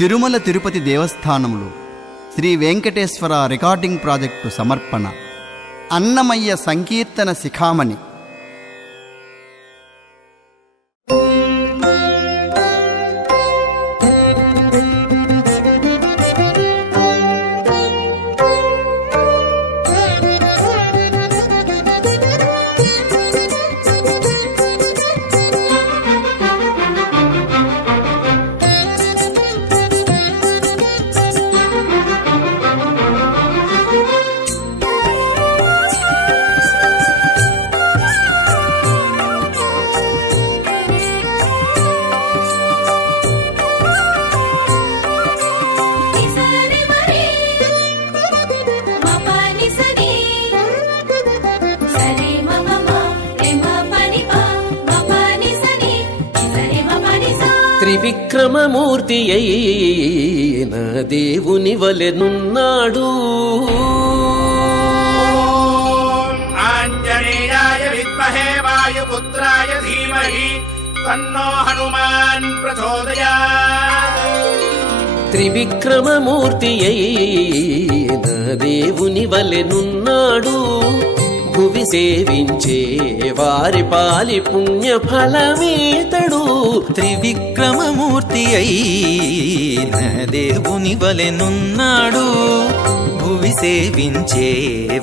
తిరుమల తిరుపతి దేవస్థానంలో Shri Venkateswara recording project సమర్పణ అన్నమయ్య సంకీర్తన శిఖామణి. త్రివిక్రమమూర్తి అయిన దేవుని వలెనున్నాడు. ఆంజనేయాయ విద్మహే వాయుపుత్రాయ ధీమహి తన్నో హనుమాన్ ప్రచోదయాత్. త్రివిక్రమమూర్తి అయిన దేవుని వలెనున్నాడు. భువి సేవించే వారి పాలి పుణ్య ఫలమేతడు. త్రివిక్రమమూర్తి అయిన దేవుని వలెనున్నాడు. భువి సేవించే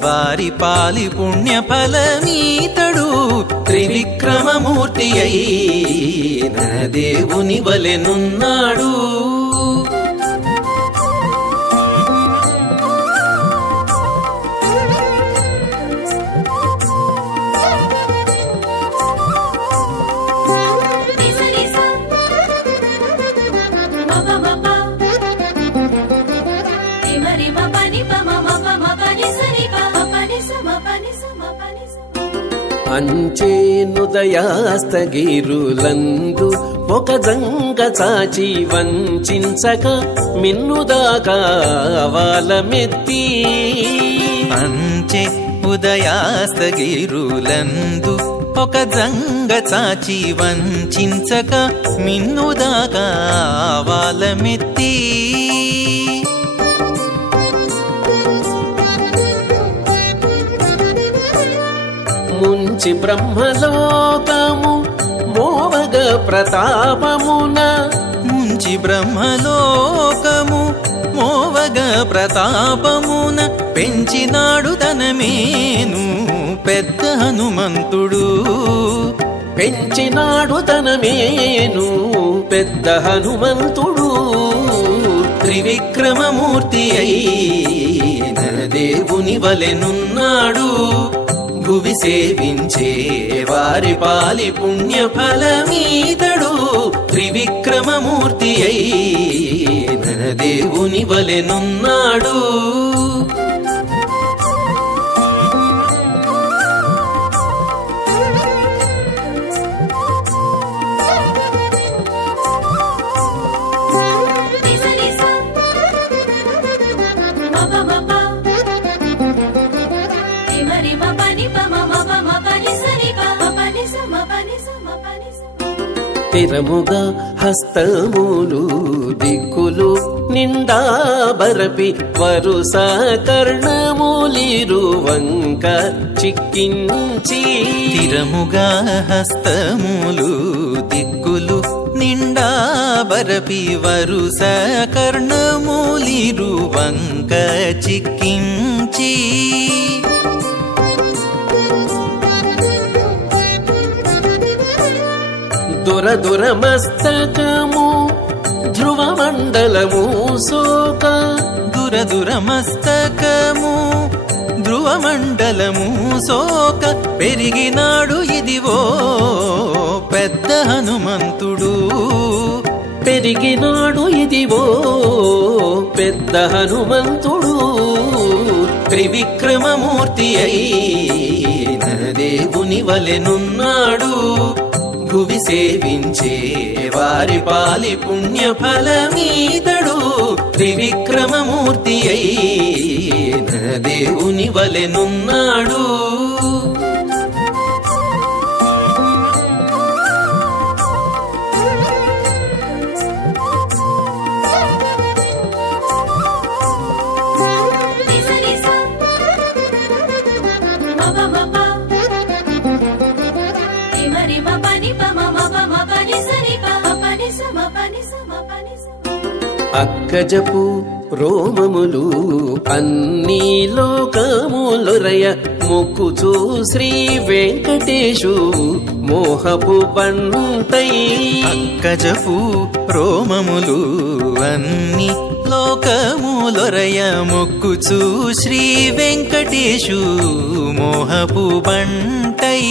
వారి పాలి పుణ్య ఫలమీతడు. త్రివిక్రమమూర్తి అయిన దేవుని వలెనున్నాడు. అంచేనుదయాస్తగిరులందు ఒక జంగ చాచి వంచక మిన్నుదాకా వాలమెత్తి. అంచె ఉదయాస్తగిరులందు ఒక జంగ చాచి వంచక మిన్నుదాకా వాలమెత్తి. ముంచి బ్రహ్మలోకము మోవగ ప్రతాపమున. ముంచి బ్రహ్మలోకము మోవగ ప్రతాపమున పెంచినాడు తనమేను పెద్ద హనుమంతుడు. పెంచినాడు తనమేను పెద్ద హనుమంతుడు. త్రివిక్రమమూర్తి అయిన దేవుని వలెనున్నాడు. భువి సేవించే వారి పాలి పుణ్య ఫలమీతడు. త్రివిక్రమమూర్తి అయిన దేవుని వలెనున్నాడు. స్థిరముగా హస్తములు దిక్కులు నిండా బరపి వరుస కర్ణములిరువంక చిక్కించి. స్థిరముగా హస్తములు దిక్కులు నిండా బరపి వరుస కర్ణములిరువంక చిక్కించి. దురదురమస్తకము ధ్రువమండలము సోక. దురదురమస్తకము ధ్రువమండలము సోక పెరిగినాడు ఇదివో పెద్ద హనుమంతుడు. పెరిగినాడు ఇదివో పెద్ద హనుమంతుడు. త్రివిక్రమమూర్తి అయిన దేవుని వలెనున్నాడు. భువి సేవించే వారి పాలి పుణ్య ఫలమీతడు. త్రివిక్రమమూర్తి అయిన దేవుని వలెనున్నాడు. అక్కజపు రోమములు అన్ని లోకములొరయ మొక్కుచూ శ్రీ వెంకటేశు మోహపు పంటై. అక్కజపు రోమములు అన్ని లోకములొరయ మొక్కుచూ శ్రీ వెంకటేశు మోహపు పంటై.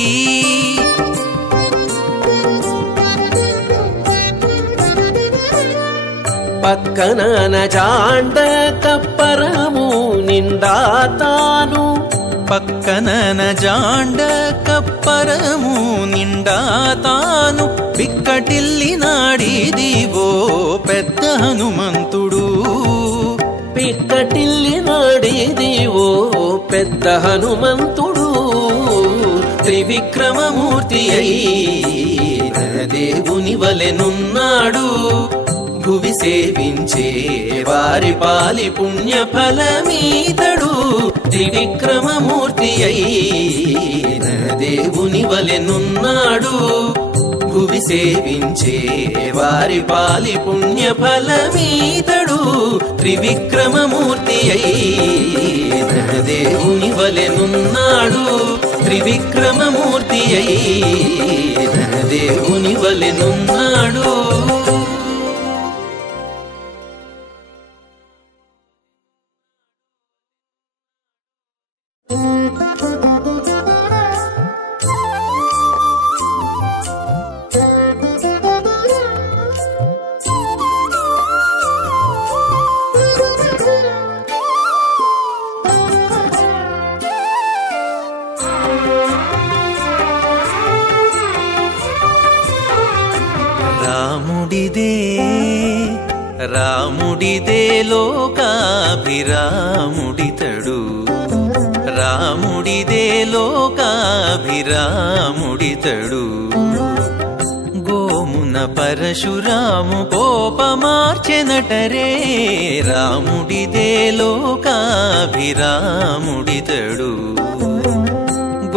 పక్కన జాండ కప్పరము నిండా తాను. పక్కన జాండ కప్పరము నిండా తాను పిక్కటిల్లి నాడిదివో పెద్ద హనుమంతుడు. పిక్కటిల్లి నాడిదివో పెద్ద హనుమంతుడు. త్రివిక్రమమూర్తి అయిన దేవుని వలెనున్నాడు. భువి సేవించే వారి పాలి పుణ్య ఫలమీతడు. త్రివిక్రమమూర్తి అయిన దేవుని వలెనున్నాడు. భువి సేవించే వారి పాలి పుణ్య ఫలమీతడు. త్రివిక్రమమూర్తి అయిన దేవుని వలెనున్నాడు. త్రివిక్రమమూర్తి అయిన దేవుని వలెనున్నాడు. రాముడిదే లోకాభిరాముడితడు. రాముడిదే లోకాభిరాముడితడు. గోమున పరశురాము కోపమార్చెనటరే. రాముడిదే లోకాభిరాముడితడు.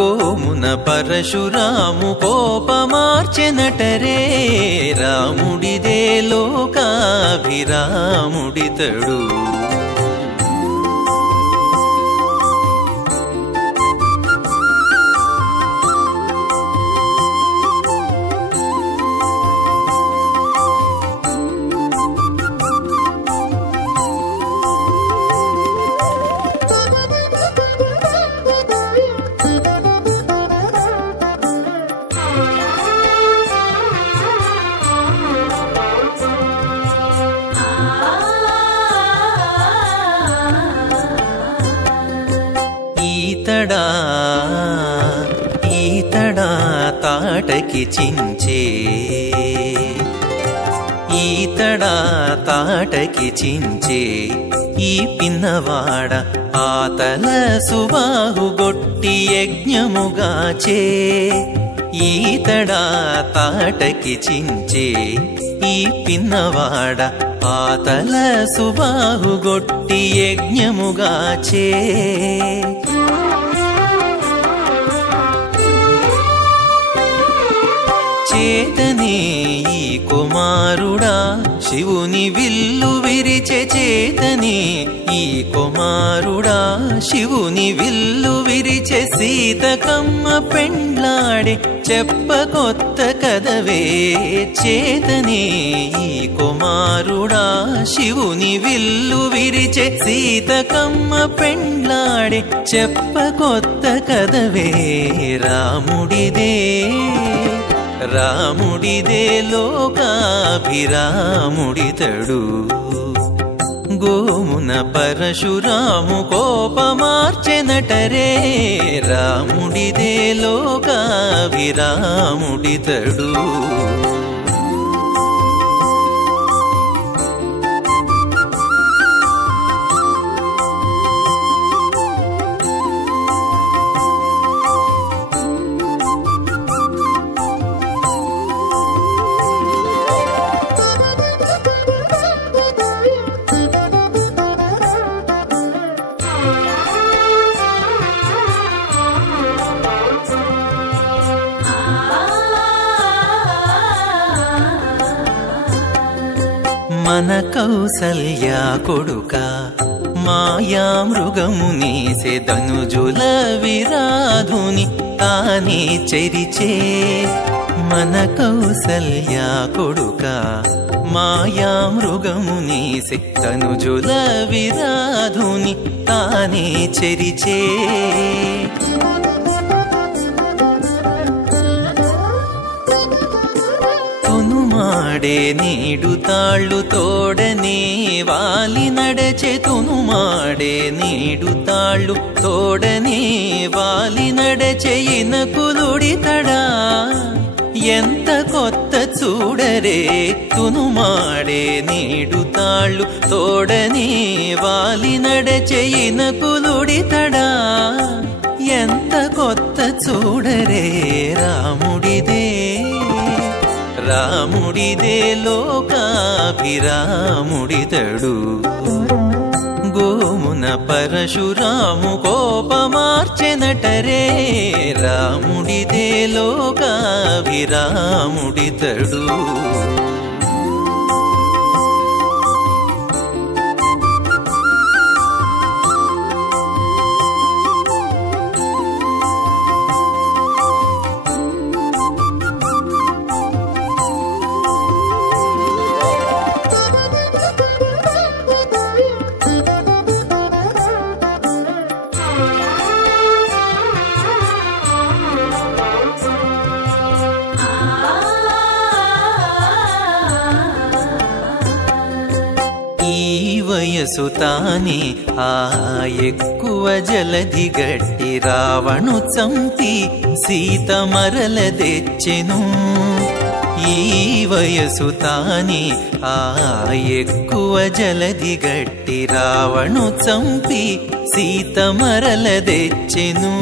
గోమున పరశురాము కోపమార్చెనటరే. రాముడిదే లోకాభిరాముడితడు. ఈతడా తాటకి చించే. ఈతడా తాటకి చించే. ఈ పిన్నవాడ ఆతల సుబాహుగొట్టి యజ్ఞముగాచే. ఈతడా తాటకి చించే. ఈ పిన్నవాడ ఆతల సుబాహుగొట్టి యజ్ఞముగాచే. చేతనే ఈ కుమారుడా శివుని విల్లు విరిచే. చేతనే ఈ కుమారుడా శివుని విల్లు విరిచే. సీతకమ్మ పెండ్లాడే చెప్పకొత్త కదవే. చేతనే ఈ కుమారుడా శివుని విల్లు విరిచే. సీతకమ్మ పెండ్లాడే చెప్పకొత్త కదవే. రాముడిదే లోకాభిరాముడితడు. గోమున పరశురాము కోపమార్చెనటరే. రాముడిదే లోకాభిరాముడితడు. మన కౌసల్య కొడుక మాయా మృగముని సెదనుజుల విరాధుని తానే చెరిచే మన కౌసల్య కొడుక మాయా మృగముని సెదనుజుల విరాధుని తానే చెరిచే మాడే నీడు తాళ్ళు తోడనే వాలి నడచే తును మాడే నీడు తాళ్ళు తోడనే వాలి నడచే ఇనకులుడి తడా ఎంత కొత్త చూడరే తును మాడే నీడు తాళ్ళు తోడనే వాలి నడచే ఇనకులుడి తడా ఎంత కొత్త చూడరే రాముడిదే రాముడిదే లోకాభిరాముడితడు గోమున పరశురాము కోపమార్చెనటరే రాముడిదే లోకాభిరాముడితడు వయసుతాని ఆ ఎక్కువ జలధి గట్టి రావణు చంపి సీత మరల తెచ్చెను ఈ వయసుతాని ఆ ఎక్కువ జలధి గట్టి రావణు చంపి సీత మరల తెచ్చెను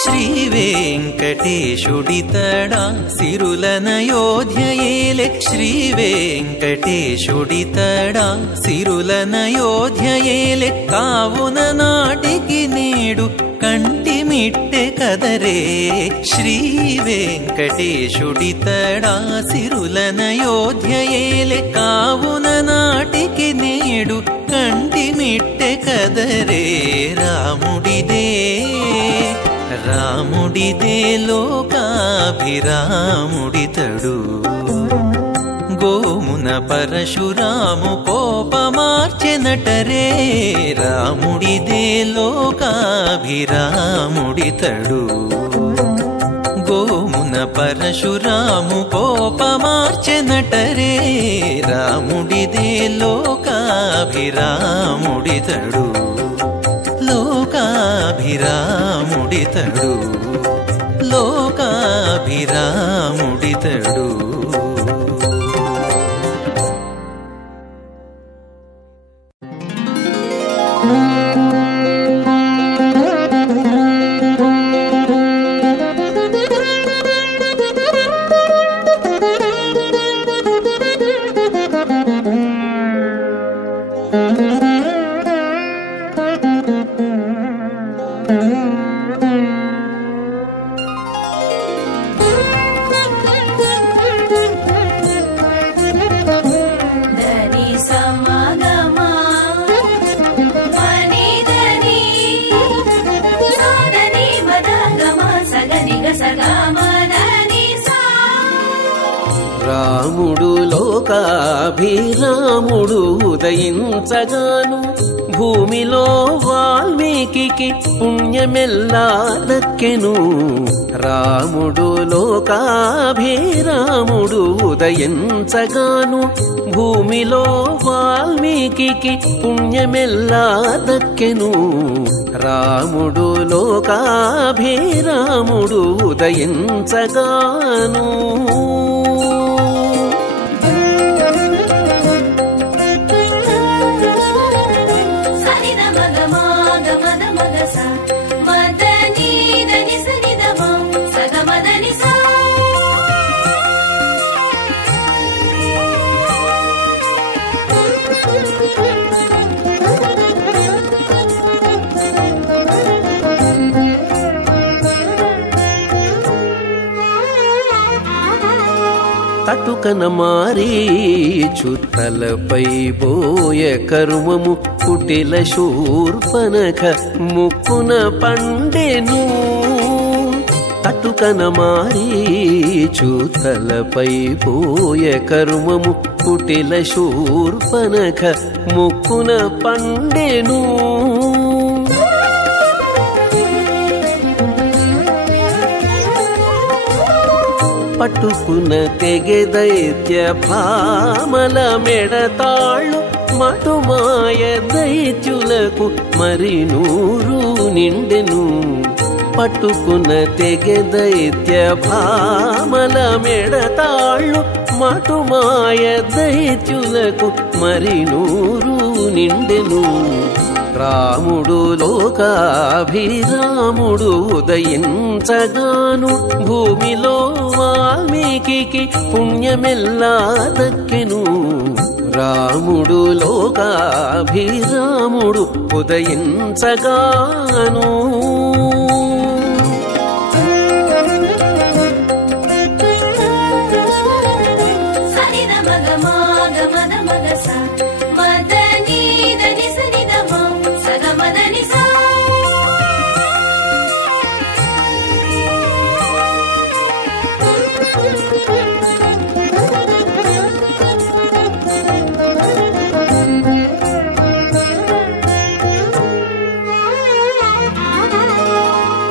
శ్రీ వెంకటేశుడితడా సిరులనయోధ్యయేలే శ్రీ వెంకటేశుడితడా సిరులనయోధ్యయేలే కావున నాటికి నేడు కంటిమిట్టె కదరే శ్రీ వెంకటేశుడితడా సిరులనయోధ్యయేలే కావున నాటికి నేడు కంటిమిట్టె కదరే రాముడిదే రాముడిదే లోకాభిరాముడితడు గోమున పరశురాము కోపమార్చెనటరే రాముడిదే లోకాభిరాముడితడు గోమున పరశురాము కోపమార్చెనటరే రాముడిదే లోకాభిరాముడితడు లోకాభిరాముడితడు లోకాభిరాముడితడు రాముడు లోకాభిరాముడు ఉదయించగాను భూమిలో వాల్మీకి పుణ్యమెల్లా దక్కెను రాముడు లోకాభిరాముడు ఉదయించగాను భూమిలో వాల్మీకి పుణ్యమెల్లా దక్కెను రాముడు లోకాభిరాముడు ఉదయించగాను తటుకన మారీచు తలపై బోయ కర్మము కుటిల శూర్పనఖ ముక్కున పండెను. తటుకన మారీచు తలపై బోయ కర్మము కుటిల శూర్పనఖ ముక్కున పండెను. పట్టుకున్న తెగె దైత్య భామల మెడతాళ్ళు మటుమాయ దైత్యులకు మరి నూరు నిండెను. పట్టుకున్న తెగె దైత్య భామల మెడతాళ్ళు మటుమాయ దైత్యులకు మరి నూరు నిండెను. రాముడు లోకాభిరాముడు ఉదయించగాను భూమిలో వాల్మీకి పుణ్యమెల్లా దక్కెను. రాముడు లోకాభిరాముడు ఉదయించగాను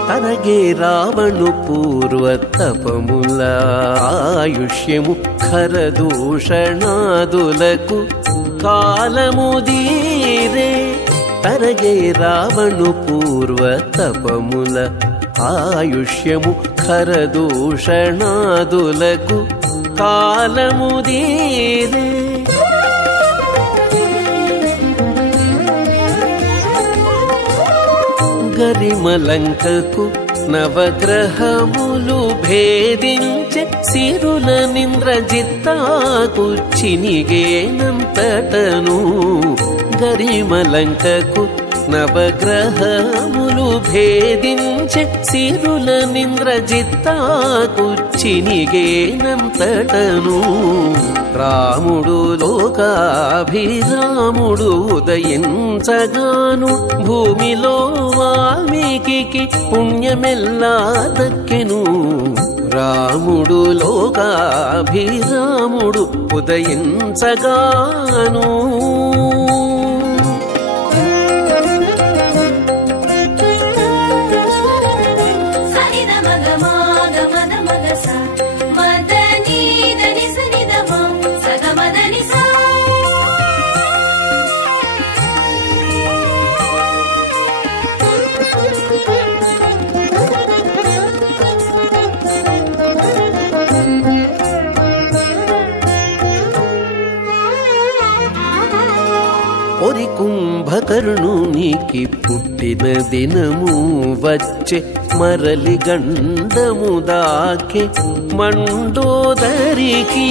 తరగే రావణు పూర్వ తపముల ఆయుష్యము ఖరదూషణాదులకు కాలముదీరే. తరగే రావణు పూర్వ తపముల ఆయుష్యము ఖరదూషణాదులకు కాలముదీరే. గరిమలంకకు నవగ్రహములు భేదించె సిరుల నింద్రజిత్తాకు చినిగేనంతటను. గరిమలంకకు నవగ్రహములు భేదించె సిరుల నింద్రజిత్తాకు చినిగేనంతటను. రాముడు లోకాభిరాముడు ఉదయించగాను భూమిలో వాల్మీకి పుణ్యమెల్లా దక్కెను. రాముడు లోకాభిరాముడు ఉదయించగాను ఒరి కుంభకర్ణునికి పుట్టిన దినము వచ్చే మరలి గండము దాకే మండోదరికి.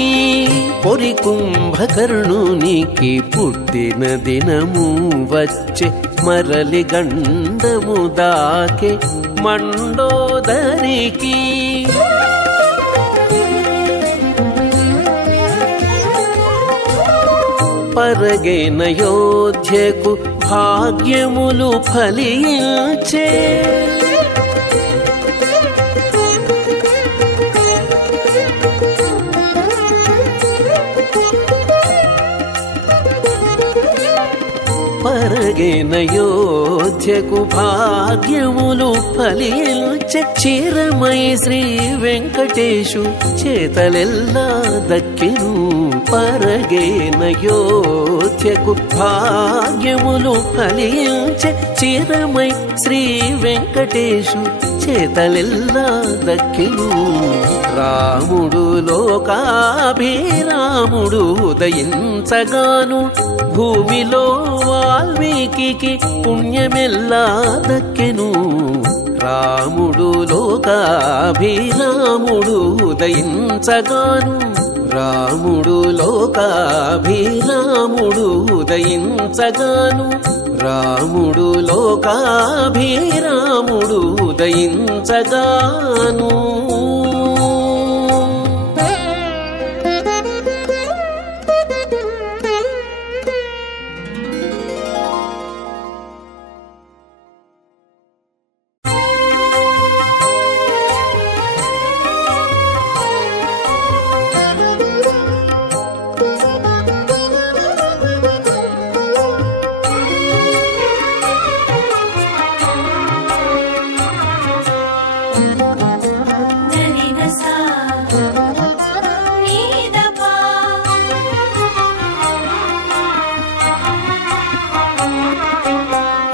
ఒరి కుంభకర్ణునికి పుట్టిన దినము వచ్చే మరలి గండము దాకే మండోదరికి. పరగైన యోధ్యకు భాగ్యములు ఫలించే. పరగైన యోధ్యకు భాగ్యములు ఫలించే. చిరమై శ్రీ వెంకటేశు చేతలెల్లా దక్కెను. పరగైన యోధ్యకు భాగ్యములు ఫలించే. చిరమై శ్రీ వెంకటేశు చేతలెల్లా దక్కెను. రాముడు లోకాభిరాముడు ఉదయించగాను భూమిలో వాల్మీకి పుణ్యమెల్లా దక్కెను. రాముడు లోకాభిరాముడు ఉదయించగాను. రాముడు లోకాభిరాముడు ఉదయించగాను. రాముడు లోకాభిరాముడు ఉదయించగాను.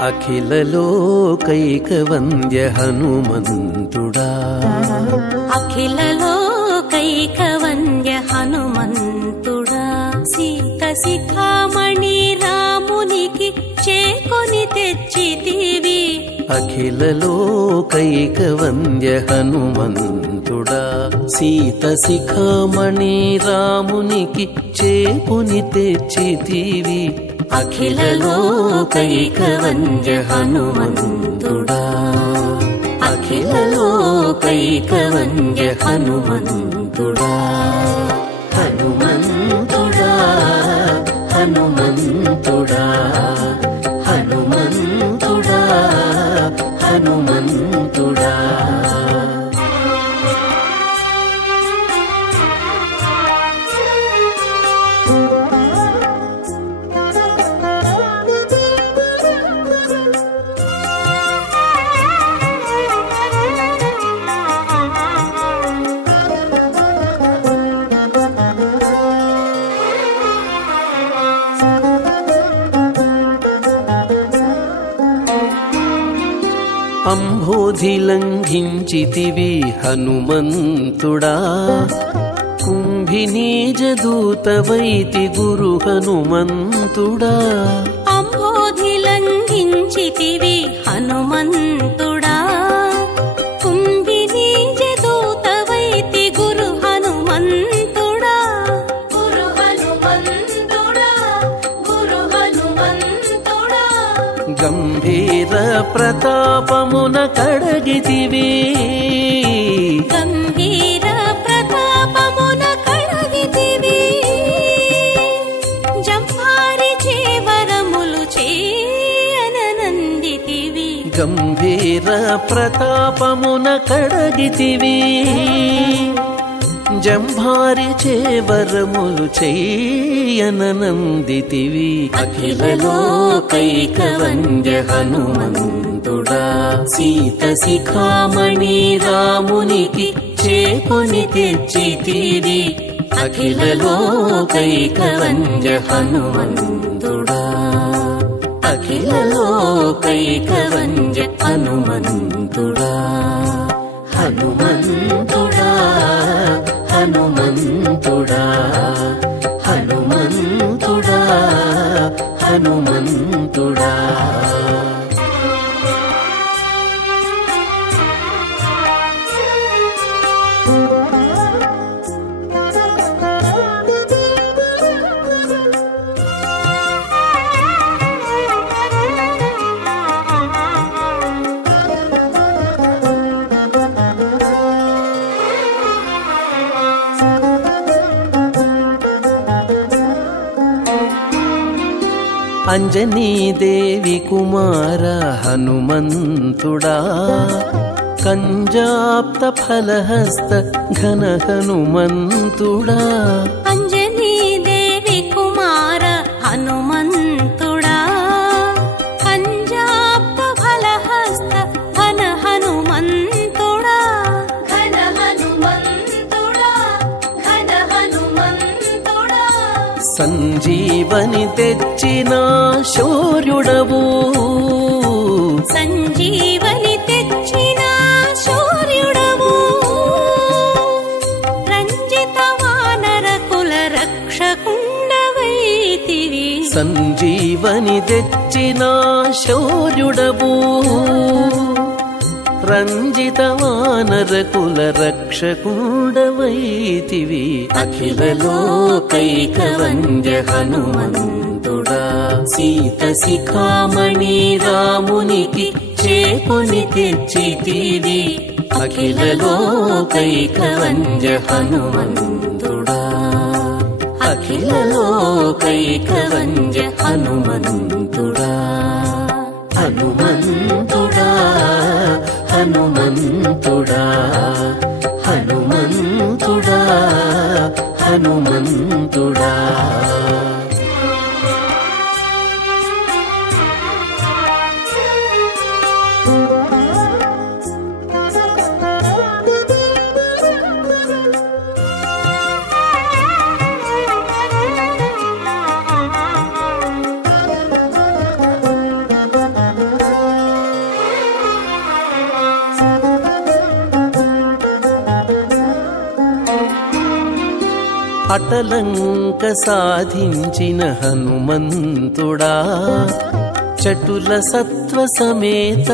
అఖిల లోకైకవంద్య హనుమంతుడా అఖిల లోకైకవంద్య హనుమంతుడా సీత శిఖామణి రామునికి చేకొని తెచ్చితివి అఖిల లోకైకవంద్య హనుమంతుడా సీత శిఖామణి రామునికి చేకొని తెచ్చితివి అఖిల లోకైకవంద్య హనుమంతుడా అఖిల లోకైకవంద్య హనుమంతుడా హనుమంతుడా హనుమంతుడా హనుమంతుడా హనుమంతుడా అంబోధి లంఘించితివి హనుమంతుడా కుంభినీజదూతవైతి గురు హనుమంతుడా అంబోధి లంఘించితివి హనుమంతుడా కుంభినీజదూతవైతి గురు హనుమంతుడా గురు హనుమంతుడా గురు హనుమంతుడా గంభీర ప్రతాపమున కడగితివి గంభీర ప్రతాపమున కడగితివి జంభారి చేవరములు చేయనందితివి గంభీర ప్రతాపమున కడగితివి జంభారి చేవరములు చేయనందితివి అఖిల లోకైకవంద్య హనుమంతుడా సీత శిఖామణి రామునికి చేకొని తెచ్చితివి అఖిల లోకైకవంద్య హనుమంతుడా అఖిల లోకైకవంద్య హనుమంతుడా హనుమంతుడా హనుమంతుడా హనుమంతుడా హనుమంతుడా అంజనీదేవి కుమార హనుమంతుడా కంజాప్త ఫలహస్త ఘన హనుమంతుడా అంజనీదేవి కుమార హనుమంతుడా కంజాప్త ఫలహస్త ఘన హనుమంతుడా ఘన హనుమంతుడా ఘన హనుమంతుడా సంజీవని తెచ్చిన శౌర్యుడవు సంజీవని తెచ్చిన శౌర్యుడవు రంజిత వానర కుల రక్షకుండవైతివి సంజీవని తెచ్చిన శౌర్యుడవు రంజిత వానర కుల రక్షకుండవైతివి అఖిల లోకైకవంద్య హనుమంతుడా సీత శిఖామణి రామునికి చేకొని తెచ్చితివి అఖిల లోకైకవంద్య హనుమంతుడా అఖిల లోకైకవంద్య హనుమంతుడా హనుమంతుడా హనుమంతుడా హనుమంతుడా హనుమంతుడా అటలంక సాధించిన హనుమంతుడా చటుల సత్వ సమేత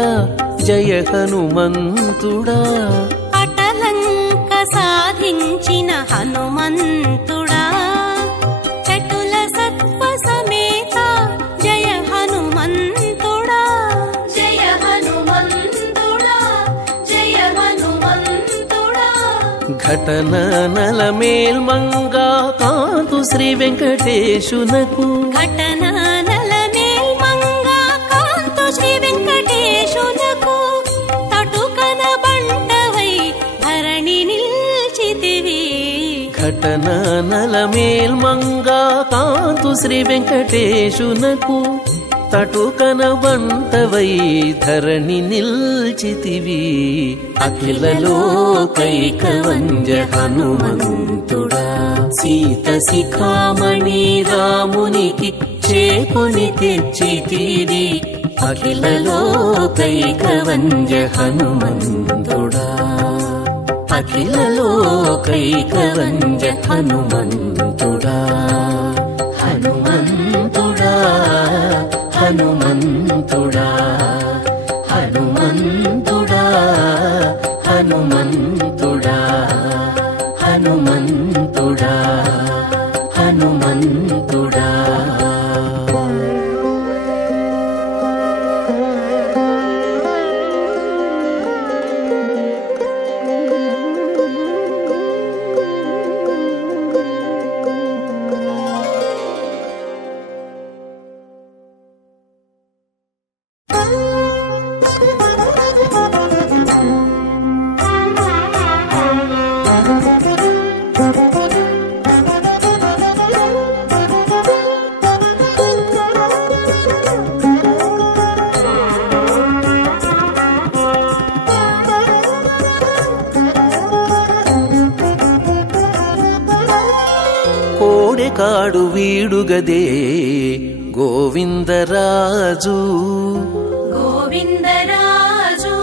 జయ హనుమంతుడా అటలంక సాధించిన హనుమంతుడా చటుల సత్వ సమేత జయ హనుమంతుడా జయ హనుమంతుడా జయ హనుమంతుడా ఘటన నల మేల్మంగా కాంతు శ్రీ వెంకటేశునకు ఘటన నల మేల్మంగా కాంతు శ్రీ వెంకటేశునకు తటుకన బంటవై ధరణి నిల్చితివి ఘటన నల మేల్మంగా కాంతు శ్రీ వెంకటేశునకు తటుకన బంటవై ధరణి నిల్చితివి అఖిల లోకైక వంద్య హనుమంతుడా సీత శిఖామణి రామునికి చేకొని తెచ్చితివి అఖిల లోకైక వంద్య హనుమంతుడా అఖిల లోకైక వంద్య హనుమంతుడా హనుమంతుడా హనుమంతుడా హనుమంతుడా హనుమంతుడా హనుమంతుడా హనుమంతుడా కోడెకాడు వీడుగదే గోవిందరాజు గోవిందరాజు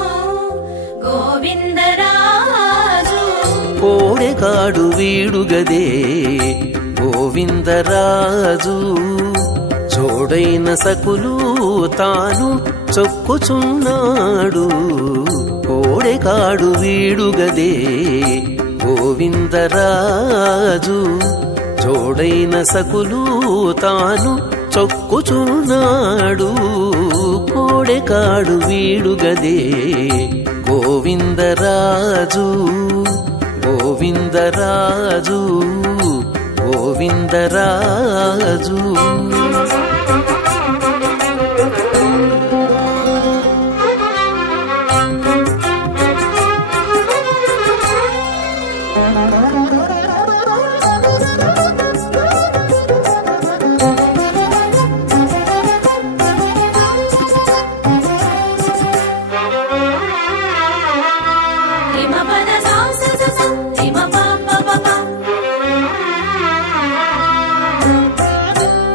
గోవిందరాజు కోడెకాడు వీడుగదే గోవిందరాజు జోడైన సకులు తాను చొక్కుచున్నాడు కోడెకాడు వీడుగదే గోవిందరాజు జోడైన సకులు తాను చొక్కుచున్నాడు కోడెకాడు వీడుగదే గోవిందరాజు గోవిందరాజు గోవిందరాజు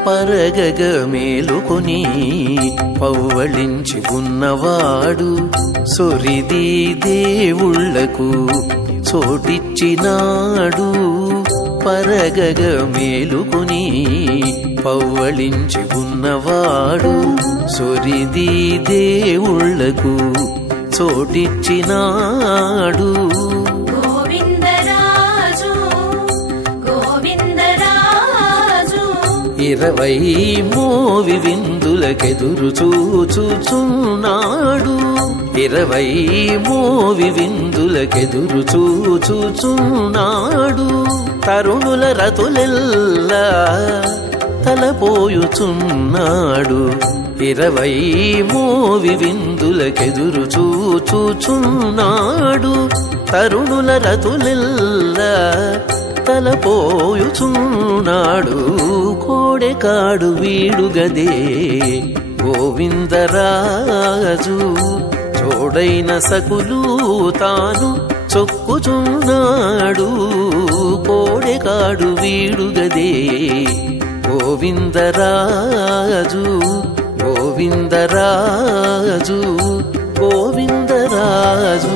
పరగగ మేలుకొని పవ్వళించి ఉన్నవాడు సొరిది దేవుళ్లకు చోటిచ్చినాడు పరగగ మేలుకొని పవ్వళించి ఉన్నవాడు సొరిది దేవుళ్లకు చోటిచ్చినాడు గోవిందరాజు గోవిందరాజు 20 మోవి విందులకెదురు చూచుచున్నాడు 20 మోవి విందులకెదురు చూచుచున్నాడు తరుణుల రతులెల్లా తలపోయుచున్నాడు 20 మోవి విందులకెదురు చూచుచున్నాడు తరుణుల రతులెల్లా తలపోయుచున్నాడు కోడెకాడు వీడుగదే గోవిందరాజు జోడైన సకులు తాను చొక్కుచున్నాడు కోడెకాడు వీడుగదే గోవిందరాజు గోవిందరాజు గోవిందరాజు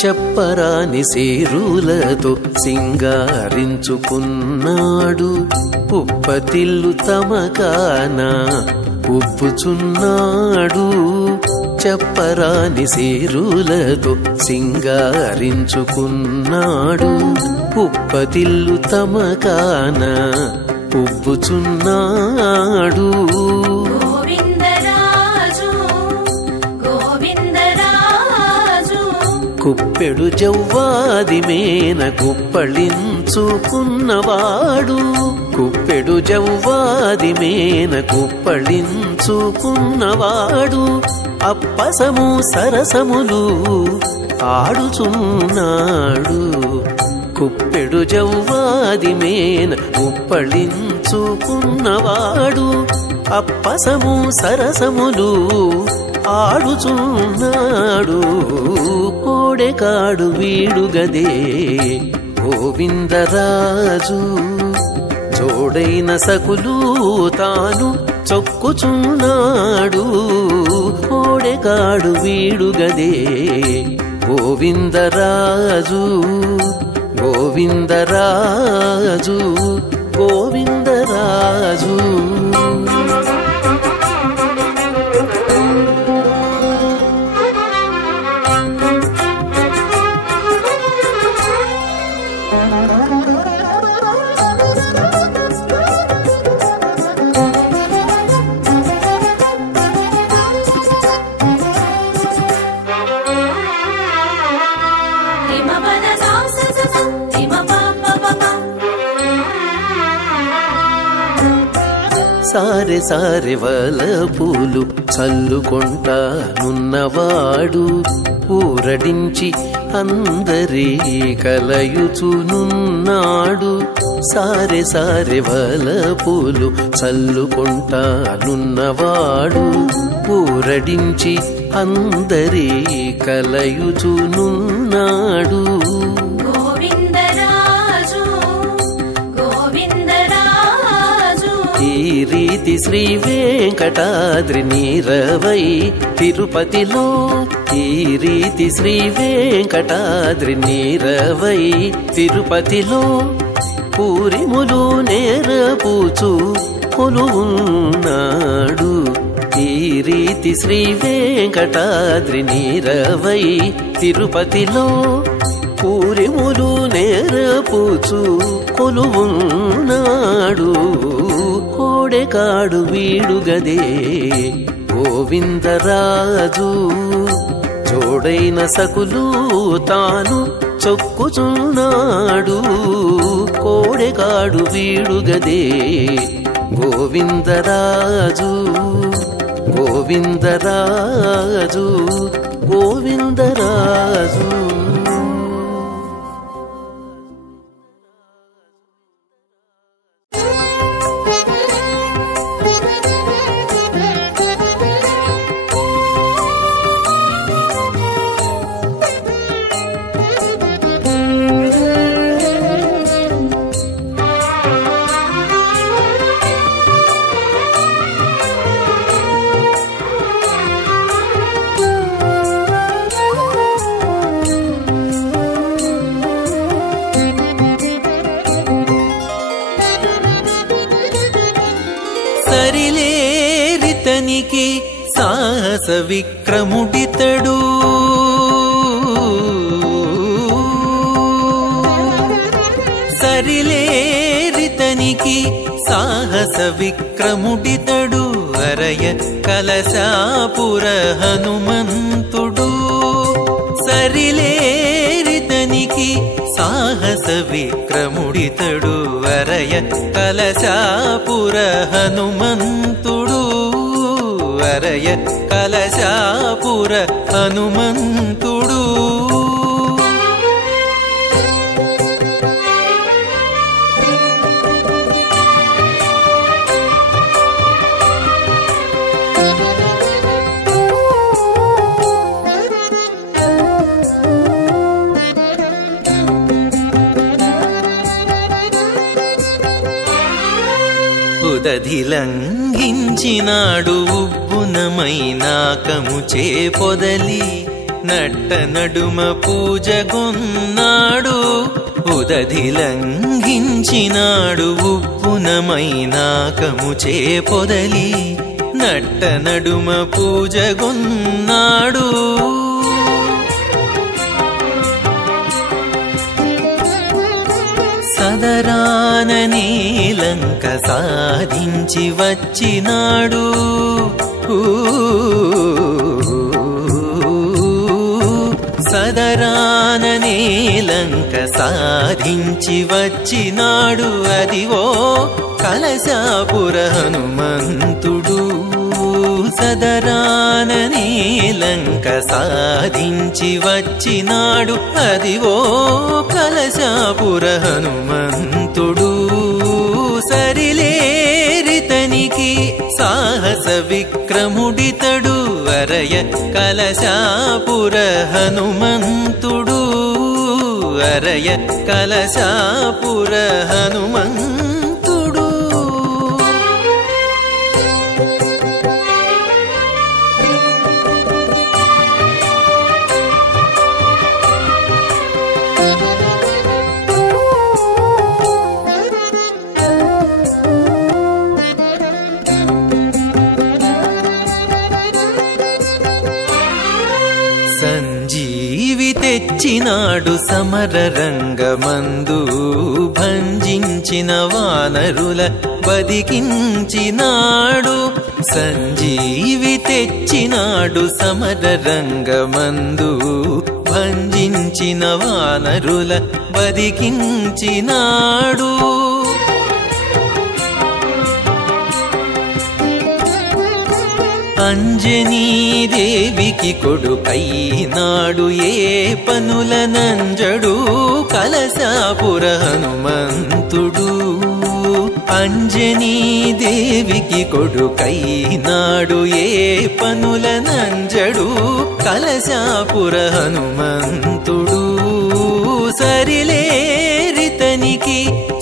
చెప్పరాని సేరులతో సింగారించుకున్నాడు పుప్పతిల్లు తమకాన ఉబ్బుచున్నాడు చెప్పరాని సేరులతో సింగారించుకున్నాడు పుప్పతిల్లు తమకాన ఉబ్బుచున్నాడు గోవిందరాజు గోవిందరాజు కుప్పెడు జవ్వాది మేన కుప్పళించుకున్నవాడు కుప్పెడు జవ్వాది మేన కుప్పళించుకున్నవాడు అప్పసము సరసములు ఆడుచున్నాడు కుప్పెడు జవ్వాది మేన కుప్పళించుకున్నవాడు అప్పసము సరసములు ఆడుచున్నాడు కోడెకాడు వీడుగదే గోవిందరాజు జోడైన సకులు తాను చొక్కుచున్నాడు కోడెకాడు వీడుగదే గోవిందరాజు గోవిందరాజు గోవిందరాజు సారె సారె వలపులు చల్లుకొంటానున్నవాడు ఊరడించి అందరి కలయుచునున్నాడు సారె సారె వలపులు చల్లుకొంటానున్నవాడు ఊరడించి అందరి కలయుచునున్నాడు ఈ రీతి శ్రీ వెంకటాద్రి నీరవై తిరుపతిలో ఈ రీతి శ్రీ వెంకటాద్రి నీరవై తిరుపతిలో పూరిములు నేరపూచు కొలువున్నాడు ఈ రీతి శ్రీ వెంకటాద్రి నీరవై తిరుపతిలో పూరిములు నేరపూచు కొలువున్నాడు కోడెకాడు వీడుగదే గోవిందరాజు జోడైన సకులు తాను చొక్కుచున్నాడు కోడెకాడు వీడుగదే గోవిందరాజు గోవిందరాజు గోవిందరాజు సరిలేరితనికి సాహస విక్రముడితడు సరిలేరితనికి సాహస విక్రముడితడు అరయ కలశాపుర హనుమంతుడు సరిలేరితనికి సాహస విక్రముడితడు అరయ కలశాపుర హనుమంతుడు అరయ కలశాపుర హనుమంతుడు ఉదధిలంఘించినాడు ఉబ్బునమైనాకము చేపొదలి నట్ట నడుమ పూజగొన్నాడు ఉదధిలంఘించినాడు ఉప్పునమైనాకము చేపొదలి నట్ట నడుమ పూజగొన్నాడు సదరాననే లంక సాధించి వచ్చినాడు సదరాననే లంక సాధించి వచ్చినాడు అదివో కలశాపుర హనుమంతుడు సదరాననే లంక సాధించి వచ్చినాడు అదివో కలశాపుర హనుమంతుడు సరిలేరితనికి సాహస విక్రముడితడు వరయ కలశాపుర హనుమంతుడు వరయ కలశాపుర హనుమంతుడు సంజీవి తెచ్చినాడు సమర రంగమందు భంజించిన వానరుల బదికించినాడు సంజీవి తెచ్చినాడు సమర రంగమందు భంజించిన వానరుల బదికించినాడు అంజనీదేవికి కొడుకైనాడు ఏ పనుల నంజడు కలశాపుర హనుమంతుడు అంజనీదేవికి కొడుకైనాడు ఏ పనుల నంజడు కలశాపుర హనుమంతుడు సరిలేరితనికి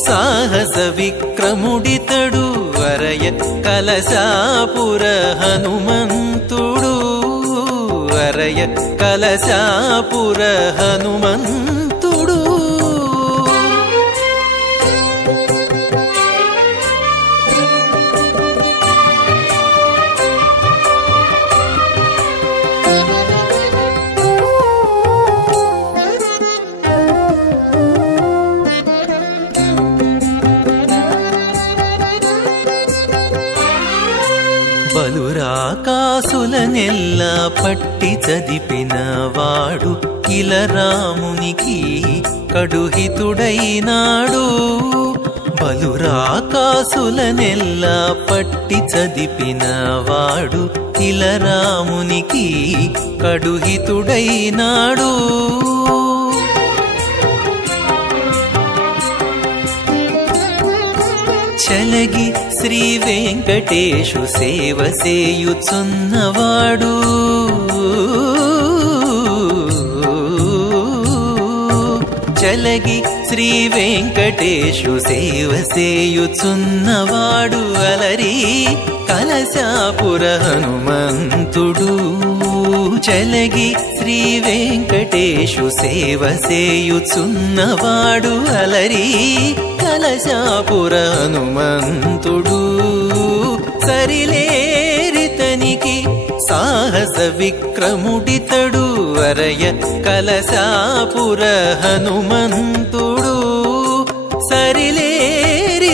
సాహస విక్రముడితడు వరయ కలశాపుర హనుమంతుడు వరయ కలశాపుర హనుమంతుడు బలురాకాసులనెల్లా పట్టి చదిపిన వాడు ఇలా రామునికి కడుహితుడైనాడు బలురాకాసులనెల్లా పట్టి చదిపిన వాడు ఇలా రామునికి కడుహితుడైనాడు చలగి శ్రీ వెంకటేశు సేవ సేయుచున్నవాడు చలగి శ్రీ వెంకటేశు సేవ సేయుచున్నవాడు అలరి కలశాపుర హనుమంతుడు చలగి శ్రీ వెంకటేశు సేవ సేయుచున్నవాడు అలరి కలశాపుర హనుమంతుడు సరిలేరితనికి సాహస విక్రముడితడు వరయ కలశాపుర హనుమంతుడు సరిలేరితనికి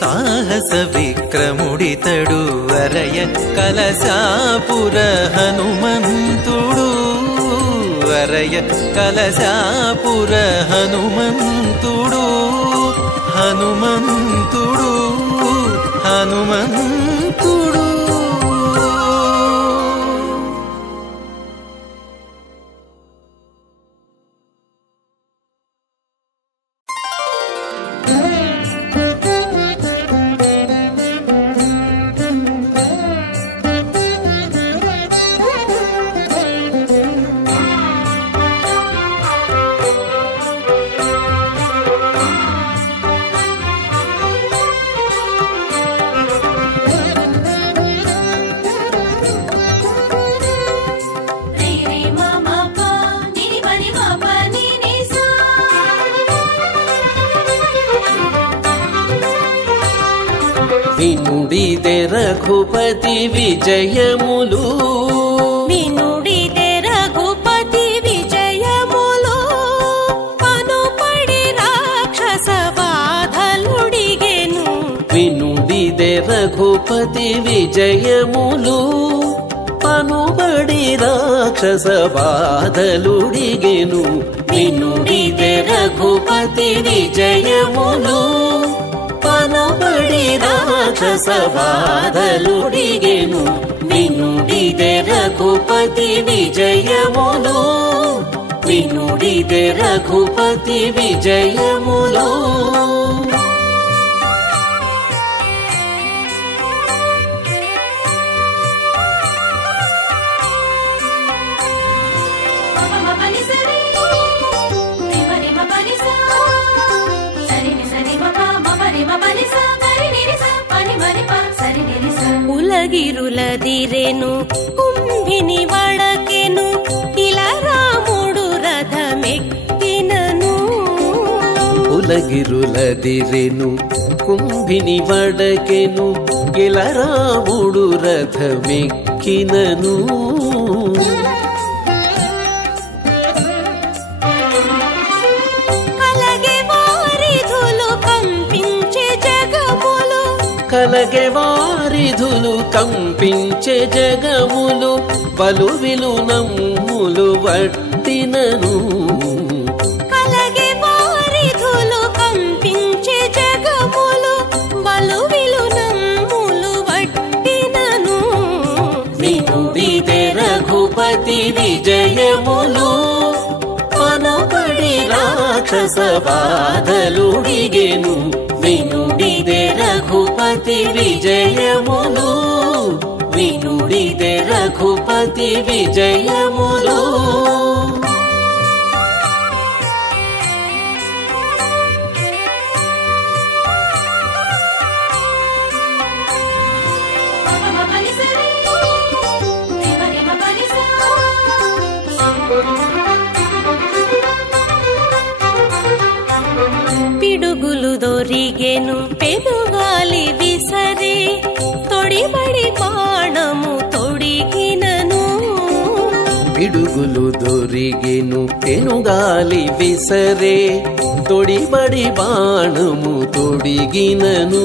సాహస విక్రముడితడు వరయ కలశాపుర హనుమంతుడు వరయ కలశాపుర హనుమంతుడు హనుమంతుడు హనుమంతుడు రఘుపతి విజయములు వినుడిదే రఘుపతి విజయములు పనుపడి రాక్షస బాధలుడిగెను వినుడిదే రఘుపతి విజయములు పనుబడి రాక్షస బాధలుడిగెను వినుడిదే రఘుపతి విజయములు పనుబడి రాక్షస బాధలుడిగెను వినుడిదే రఘుపతి విజయములు వినుడిదే రఘుపతి విజయములు ఉలగిరులదిరెను కుంభిని వడకెను ఇలా రాముడు రథమెక్కినను ఉలగిరులదిరెను కుంభిని వడకెను ఇలా రాముడు రథమెక్కినను కలగే వారిధులు కంపించే జగములు బలువిలు నమ్ములు వట్టినను కలగే వారిధులు కంపించే జగములు బలువిలు నమ్ములు వట్టినను వినుడిదే రఘుపతి విజయములు పనుబడి రాక్షస బాధలుడిగెను వినుడిదే రఘుపతి విజయములు వినుడిదే రఘుపతి విజయములు పిడుగులు దొరిగెను పెనుగాలి విసరే తొడిబడి బాణము తొడిగినను పిడుగులు దొరిగెను పెనుగాలి విసరే తొడిబడి బాణము తొడిగినను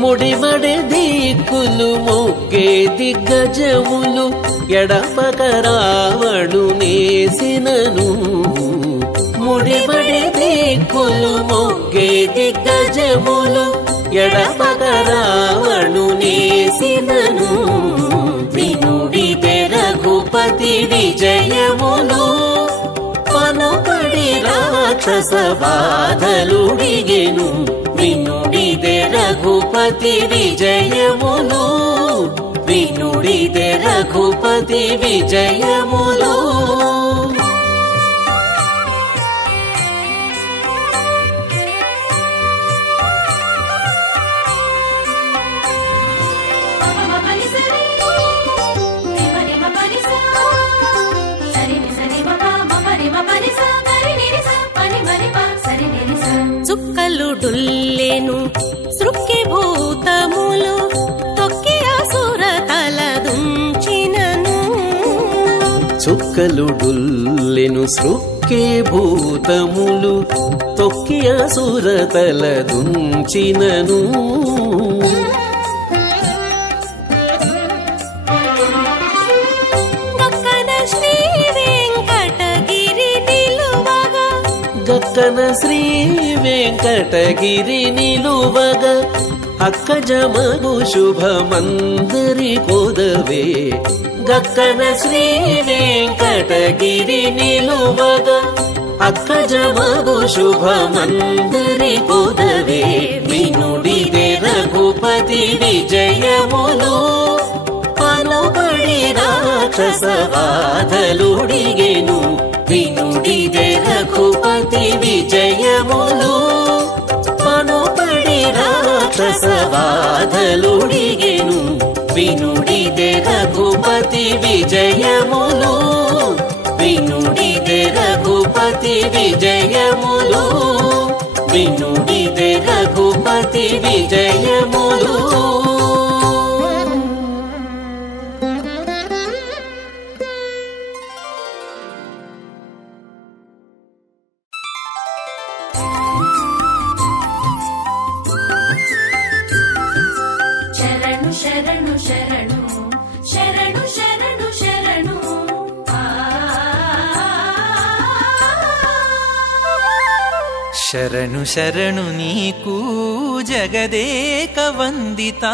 ముడిబడి దిక్కులు మొక్కే దిగ్గజములు ఎడపక రావణు నేసినను ముడిబడి దిక్కులు మొక్కే దిగ్గజములు ఎడపక రావణు నేసినను వినుడిదే రఘుపతి విజయములు పనుబడి రాక్షస బాధలుడిగెను వినుడిదే రఘుపతి విజయములు వినుడిదే రఘుపతి విజయములు చుక్కలు డుల్లెను సృక్కి భూతములు తొక్కి అసుర తలదుంచినను చుక్కలు డుల్లెను సృక్కి భూతములు తొక్కి అసుర తలదుంచినను గక్కన శ్రీ వెంకటగిరి నిలువగ అక్కజమగు శుభమందరి కొదవే గక్కన శ్రీ వెంకటగిరి నిలువగ అక్కజమగు శుభమందరి కొదవే వినుడిదే రఘుపతి విజయములు పనుబడి రాక్షస బాధలుడిగెను వినుడిదే రఘుపతి విజయములు పనుబడి రాక్షస బాధలుడిగెను వినుడిదే రఘుపతి రఘుపతి విజయములు వినుడిదే రఘుపతి విజయములు వినుడిదే రఘుపతి విజయములు శరణు శరణు శరణు శరణు శరణు శరణు శరణు నీకు జగదేక వందిత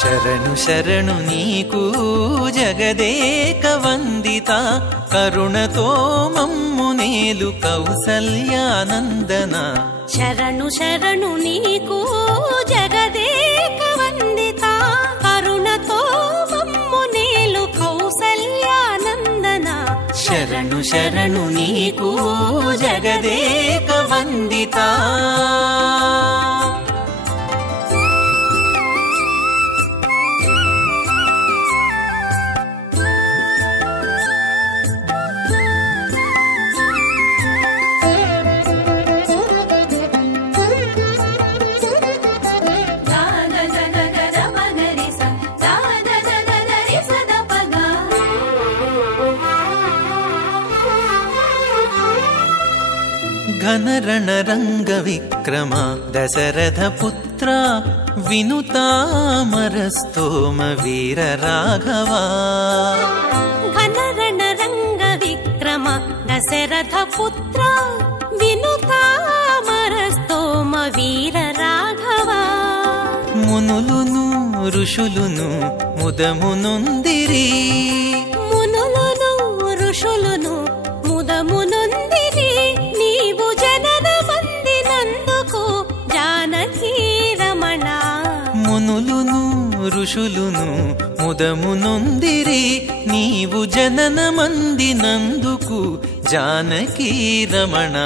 శరణు శరణు నీకు జగదేక వందిత కరుణతో మమ్ము నేలు కౌసల్యానందన శరణు శరణు నీకు జగదేక వందిత కరుణతో మమ్ము నేలు కౌసల్యానందన శరణు శరణు నీకు జగదేక వందిత ఘనరణరంగ విక్రమ దశరథ పుత్ర వినుతామరస్తోమ వీర రాఘవా ఘనరణరంగ విక్రమ దశరథ పుత్ర వినుతామరస్తోమ వీర రాఘవా మునులును ఋషులును ముదమునొందిరి మునులును ఋషులును ముదమునొందిరి నీవు జనన మందినందుకు జానకీ రమణ మునులును ఋషులును ముదమునొందిరి నీవు జనన మందినందుకు జానకీ రమణ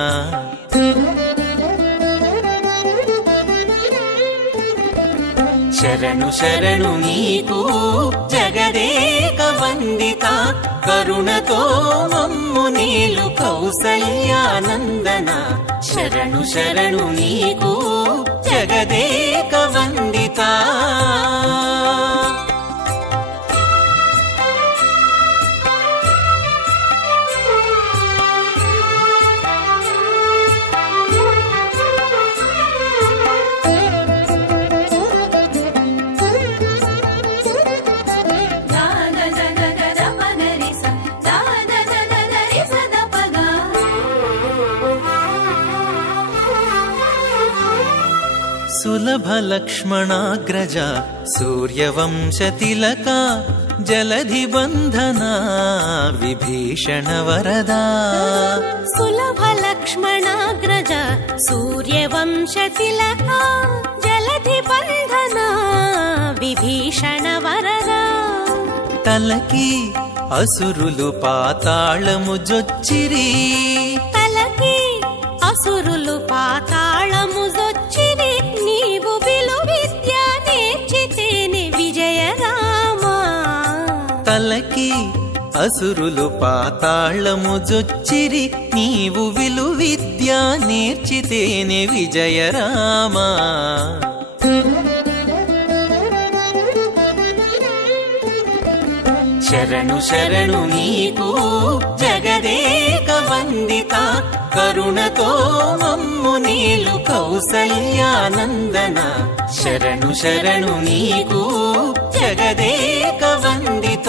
శరణు శరణు నీకు జగదేక వందిత కరుణతో మమ్ము నీలు కౌసల్యానందన శరణు శరణు నీకు జగదేక వందిత సులభ లక్ష్మణాగ్రజ సూర్యవంశతిలక జలధి బంధన విభీషణ వరదా సులభ లక్ష్మణాగ్రజ సూర్యవంశతిలక జలధి బంధన విభీషణ వరదా తలకి అసురులు పాతాళము జొచ్చిరి తలకి అసురులు పాతాళము జొచ్చిరి నీవు విలు విద్య నేర్చితేనే విజయ రామా తలకి అసురులు పాతాళము జొచ్చిరి నీవు విలు విద్య నేర్చితేనే విజయ రామా శరణు శరణు నీకు జగదేక వందిత కరుణతో మమ్ము నీలు కౌసల్యానందన శరణు శరణు నీకు జగదేక వందిత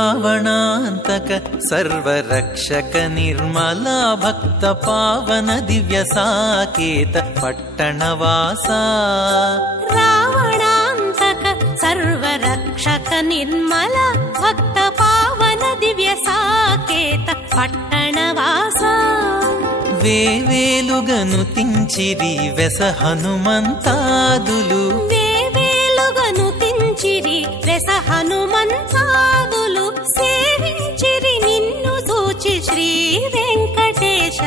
రావణాంతక సర్వరక్షక నిర్మలా భక్త పావన దివ్య సాకేత పట్టణవాస రావణాంతక సర్వ రక్షక నిర్మల భక్త పావన దివ్య సాకేత పట్టణవాస వేవేలుగను తించిరి వెస హనుమంతాదులు వేవేలుగను తించిరి వెస హనుమంతాదులు సేవించిరి నిన్ను చూచి శ్రీ వెంకటేశ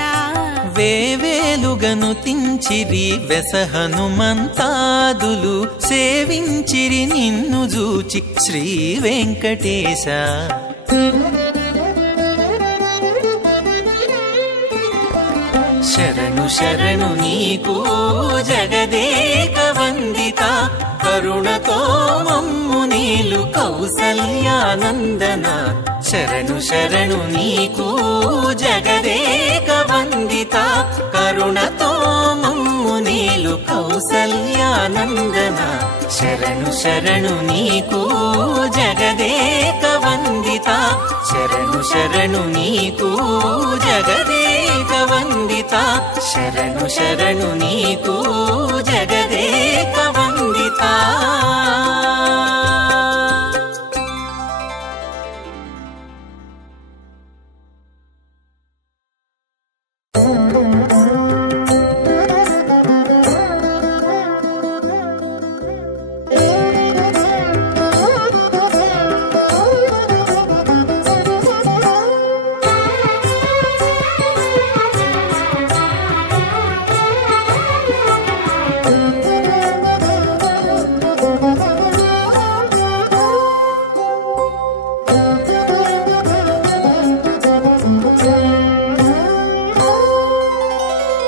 వేవేలుగను తించిరి వెస హనుమంతాదులు సేవించిరి నిన్ను జూచి శ్రీ వెంకటేశ శరణు శరణు నీకు జగదేక వందిత కరుణతో మమ్ము నీలు కౌసల్యానందన శరణు శరణు నీకు జగదేక వందిత కరుణతో మమ్ము నీలు కౌసల్యానందన శరణు శరణు నీకు జగదేక వందిత శరణు శరణు నీకు జగదేక వందిత శరణు శరణు నీకు జగదేక వందిత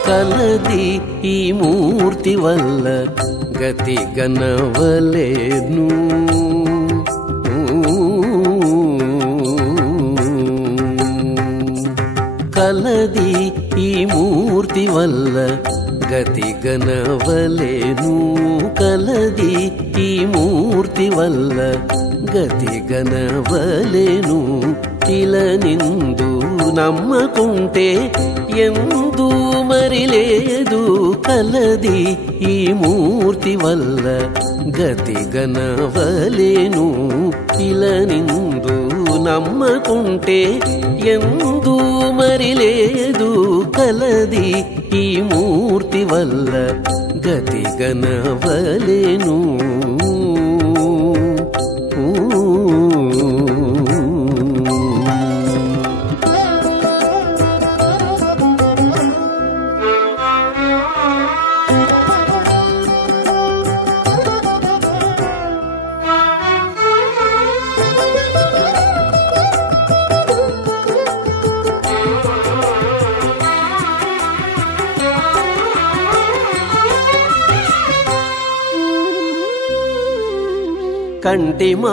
కలది ఈ మూర్తి వల్ల గతి గనవలేను కలది ఈ మూర్తి వల్ల గతి గనవలేను కలది ఈ మూర్తి వల్ల గతి గనవలేను ఇలా నిందు నమ్మకుంటే ఎందు మరి లేదు కలది ఈ మూర్తి వల్ల గతి గనవలేను ఇలా నిందు నమ్మకుంటే ఎందు మరి లేదు కలది ఈ మూర్తి వల్ల గతి గనవలేను కంటిమా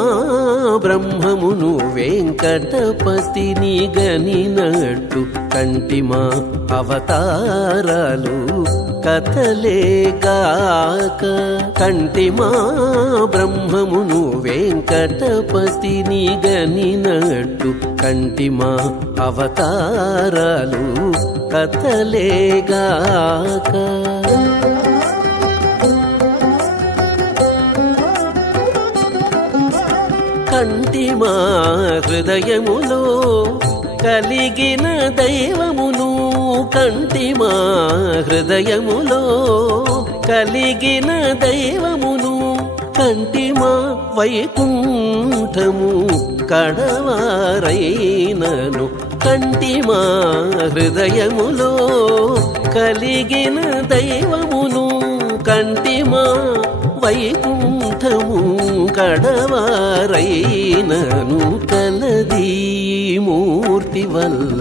బ్రహ్మమును వెంకటపతిని గనినట్టు కంటిమా అవతారాలు కథలేగాక కంటిమా బ్రహ్మమును వెంకటపతిని గనినట్టు కంటిమా అవతారాలు కథలేగాక కంటిమా హృదయములో కలిగిన దైవమును కంటిమా హృదయములో కలిగిన దైవమును కంటిమా వైకుంఠము కడవారైనను కంటిమా హృదయములో కలిగిన దైవమును కంటిమా వైకుంఠము కడవారైనను కలది మూర్తి వల్ల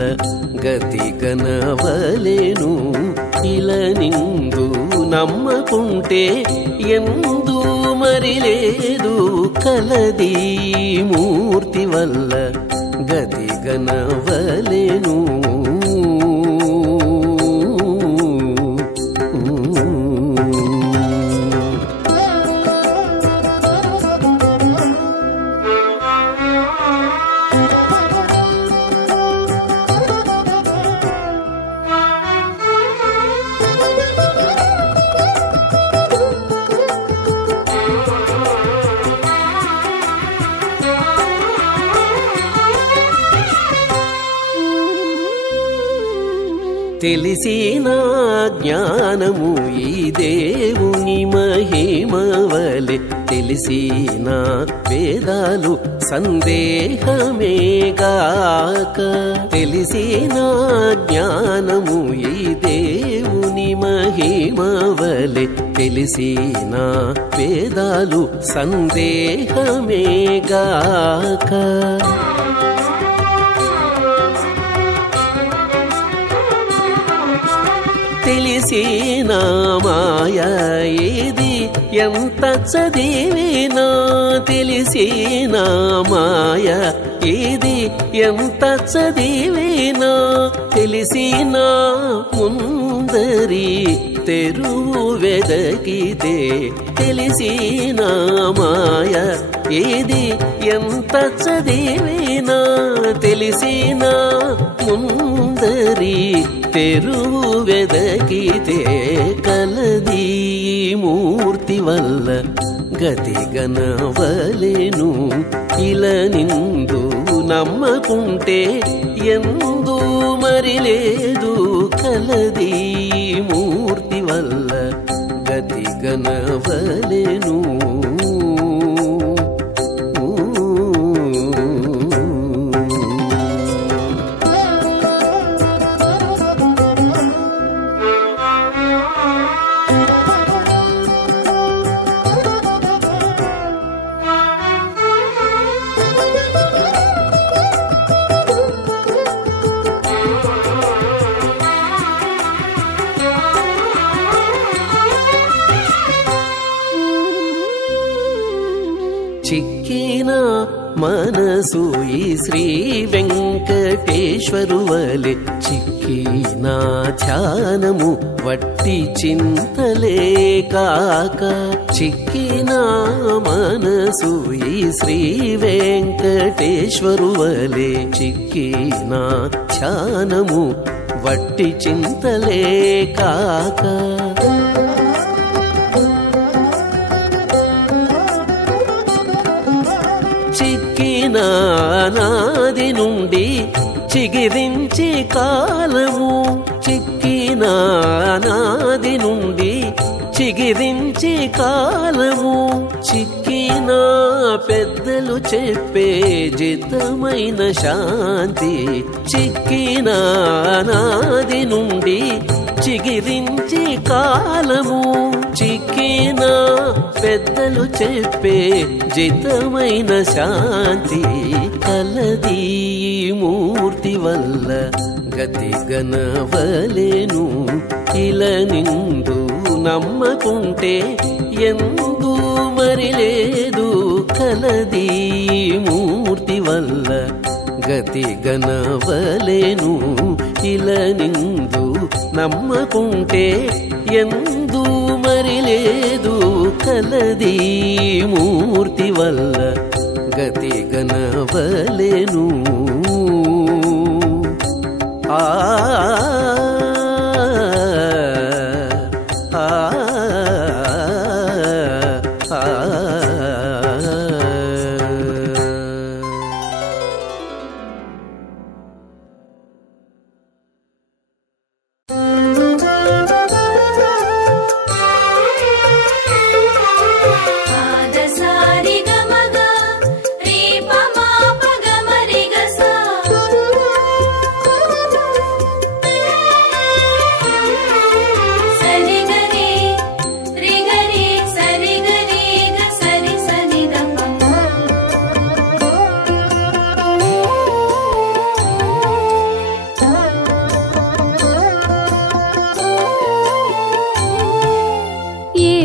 గతి గనవలేను ఇలా నిందు నమ్మకుంటే ఎందు మరి లేదు కలది మూర్తి వల్ల గతి గనవలేను తెలిసిన జ్ఞానము ఈ దేవుని మహిమవలె తెలిసిన వేదాలు సందేహమేగాక తెలిసిన జ్ఞానము ఈ దేవుని మహిమవలె తెలిసిన వేదాలు సందేహమేగాక తెలిసిన మాయ ఏది ఎంత చదివినా తెలిసిన మాయ ఏది ఎంత చదివినా తెలిసిన ముందరి తెరువు వెదకితే తెలిసిన మాయ ఏది ఎంత చదివినా తెలిసిన ముందరి తెరువు వెదకితే కలది మూర్తి వల్ల గతి గనవలెను ఇలా నిందు నమ్మకుంటే ఎందు మరి లేదు కలది మూర్తి వల్ల గతి గనవలెను చిక్కిన మనసు ఈ శ్రీ వెంకటేశ్వరు వలె చిక్కిన ధ్యానము వట్టి చింతలే కాక చిక్కిన మనసు ఈ శ్రీ వెంకటేశ్వరు వలె చిక్కిన ధ్యానము వట్టి చింతలే కాక నాది నుండి చిగిరించి కాలము చిక్కిన నాది నుండి చిగిరించి కాలము చిక్కిన పెద్దలు చెప్పే జితమైన శాంతి చిక్కిన నాది నుండి చిగిరించి కాలము చిక్కిన పెద్దలు చెప్పే జితమైన శాంతి కలది మూర్తి వల్ల గతి గనవలెను ఇలా నిందు నమ్మకుంటే ఎందు మరి లేదు కలది మూర్తి వల్ల గతి గనవలెను ఇలా నిందు నమ్మకుంటే ఎందు మరి లేదు కలది మూర్తి వల్ల గతి గనవలెను ఆ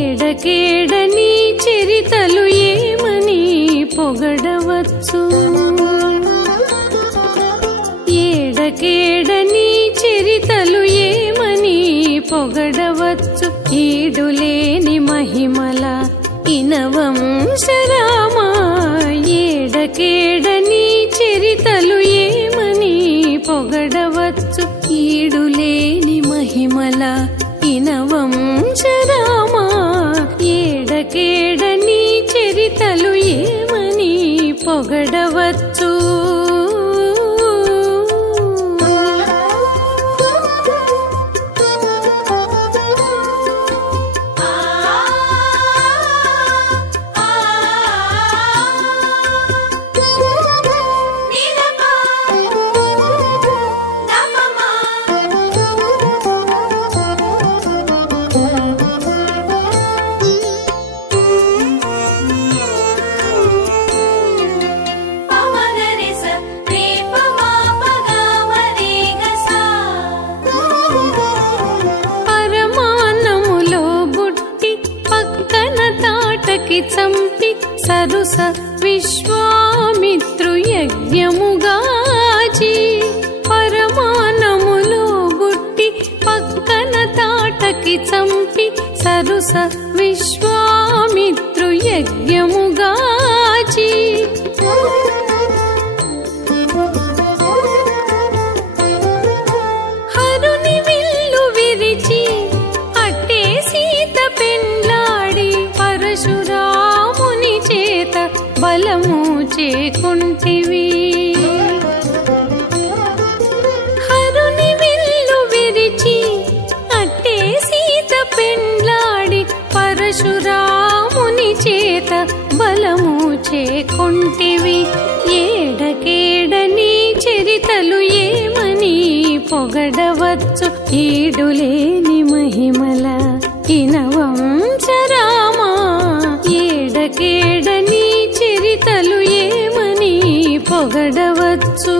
ఏడకేడని చరితలు ఏమని పొగడవచ్చు ఏడకేడని చరితలు ఏమని పొగడవచ్చు ఈడులేని మహిమల ఇనవంశరామా ఏడకేడని చరితలు ఏమని పొగడవచ్చు ఈడులేని మహిమల ఇనవంశరామా ఏడకేడని చరితలు ఏమని పొగడవచ్చు సరుస విశ్వామిత్రు యజ్ఞముగాచి పరమానములో బుట్టి పక్కన తాటకి చంపి సరుస విశ్వామిత్రు యజ్ఞముగాచి హరుని విల్లు విరిచి అట్టే సీత పెండ్లాడి పరశురాముని చేత బలము చేకుంటివి. హరుని విల్లు విరిచి అట్టే సీత పెండ్లాడి పరశురాముని చేత బలము చేకుంటివి. ఏడకేడని చరితలు ఏమని పొగడవచ్చు ఈడులేని మహిమల ఇనవంశరామా. ఏడకేడని చరితలు ఏమని పొగడవచ్చు.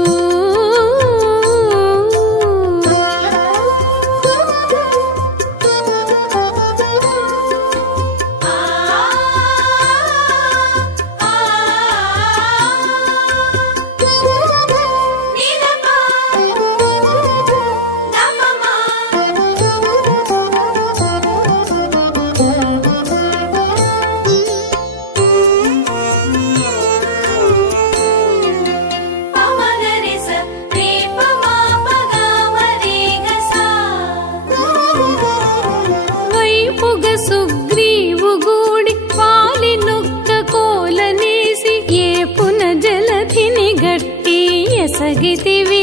సగితివి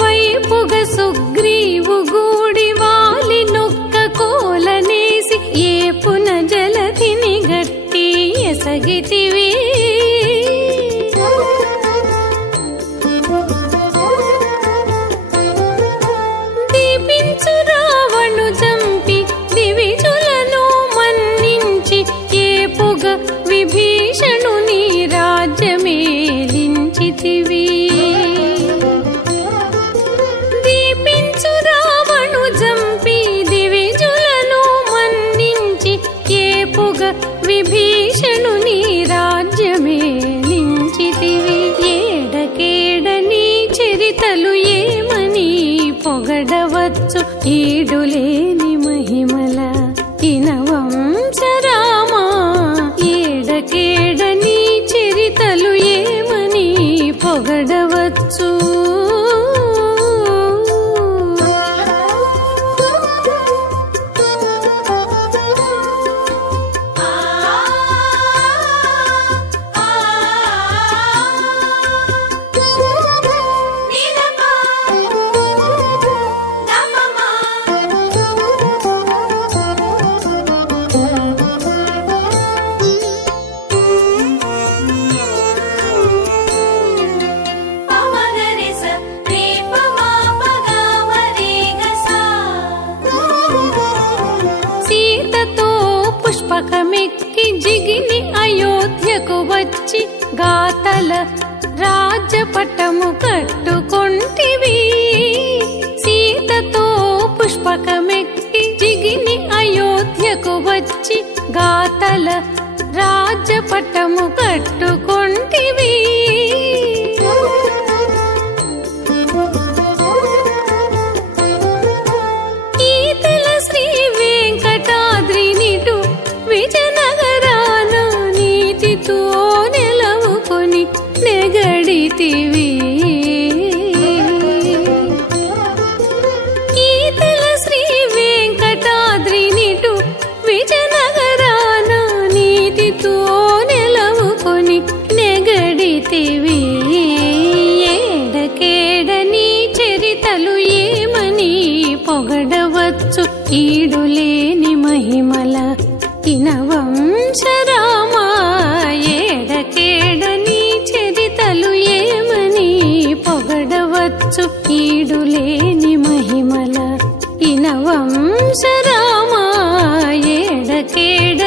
వైపుగ సుగ్రీవు గూడి వాలి నొక్క కోలనేసి ఏపున జలధిని గట్టి ఎసగితివి. దీపించు రావణు చంపి దివిజులను మన్నించి ఏపుగ విభీషణుని రాజ్యమేలించితివి. దీపించు రావణు చంపి దివిజులను మన్నించి ఏపుగ విభీషణుని రాజ్యమేలించితివి. ఏడకేడని చరితలు ఏమని పొగడవచ్చు ఈడులేని మహిమల ఇనవంశరామా. ఏడకేడని చరితలు ఏమని పొగడవచ్చు. పుష్పకమెక్కి జిగిని అయోధ్యకు వచ్చి గాతల రాజ్యపట్టము కట్టుకొంటివి. సీతతో పుష్పకమెక్కి జిగిని అయోధ్యకు వచ్చి గాతల రాజ్యపట్టము కట్టుకొంటివి. ఈతల శ్రీ వెంకటాద్రినిటు విజయనగరాన నీతితో నెలవుకొని నెగడితివి. ఈతల శ్రీ వెంకటాద్రినిటు విజయనగరాన నీతితో నెలవుకొని నెగడితివి. ఏడకేడని చరితలు ఏమని పొగడవచ్చు ఈడులేని మహిమల ఇనవంశరామా. ఏడకేడని చరితలు ఏమని పొగడవచ్చు ఈడులేని మహిమల ఇనవంశరామా. ఏడకేడ